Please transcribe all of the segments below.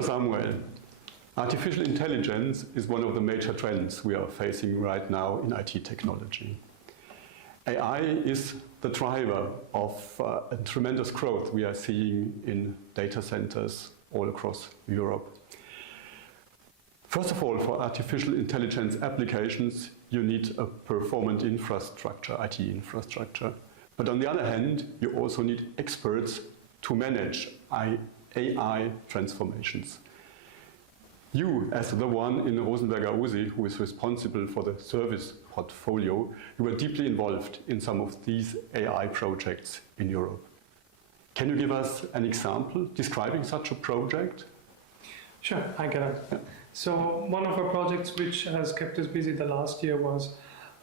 Hello Samuel. Artificial intelligence is one of the major trends we are facing right now in IT technology. AI is the driver of a tremendous growth we are seeing in data centers all across Europe. First of all, for artificial intelligence applications, you need a performant infrastructure, IT infrastructure. But on the other hand, you also need experts to manage AI transformations. You, as the one in Rosenberger Usi who is responsible for the service portfolio, you were deeply involved in some of these AI projects in Europe. Can you give us an example describing such a project? Sure, I can. Yeah. So one of our projects which has kept us busy the last year was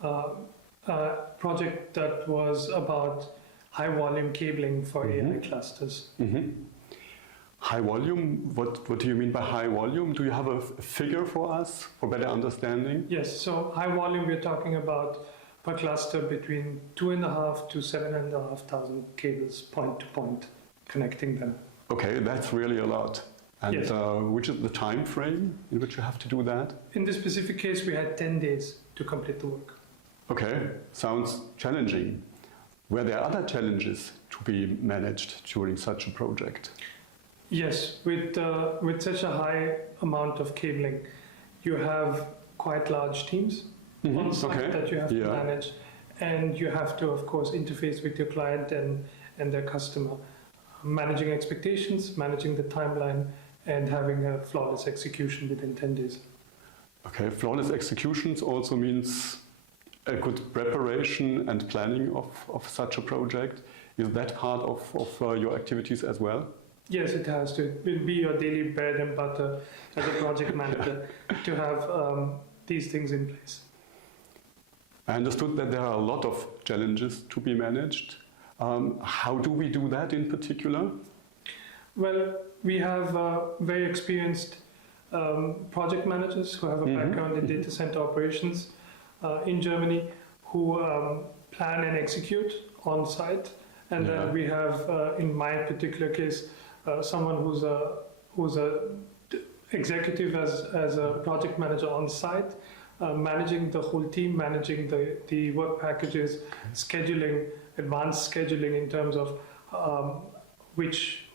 a project that was about high volume cabling for AI clusters. High volume, what do you mean by high volume? Do you have a figure for us for better understanding? Yes, so high volume we're talking about per cluster between 2,500 to 7,500 cables point to point connecting them. Okay, that's really a lot. And yes. Which is the time frame in which you have to do that? In this specific case, we had 10 days to complete the work. Okay, sounds challenging. Were there other challenges to be managed during such a project? Yes, with such a high amount of cabling, you have quite large teams on site that you have to manage, and you have to, of course, interface with your client and their customer, managing expectations, managing the timeline, and having a flawless execution within 10 days. Okay, flawless executions also means a good preparation and planning of such a project. Is that part of your activities as well? Yes, it has to. It will be your daily bread and butter as a project manager to have these things in place. I understood that there are a lot of challenges to be managed. How do we do that in particular? Well, we have very experienced project managers who have a background in data center operations in Germany who plan and execute on site. And then we have, in my particular case, someone who's a executive as a project manager on site, managing the whole team, managing the work packages, scheduling, advanced scheduling in terms of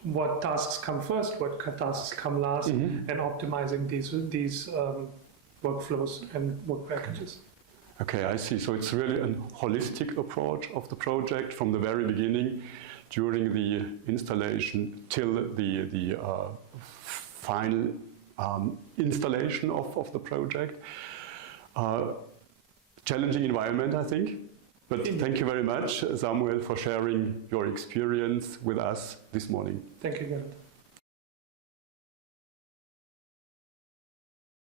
what tasks come first, what tasks come last, and optimizing these workflows and work packages. Okay, I see. So it's really a holistic approach of the project from the very beginning, during the installation till the final installation of the project. Challenging environment, I think. But thank you very much, Samuel, for sharing your experience with us this morning. Thank you, Gerhard.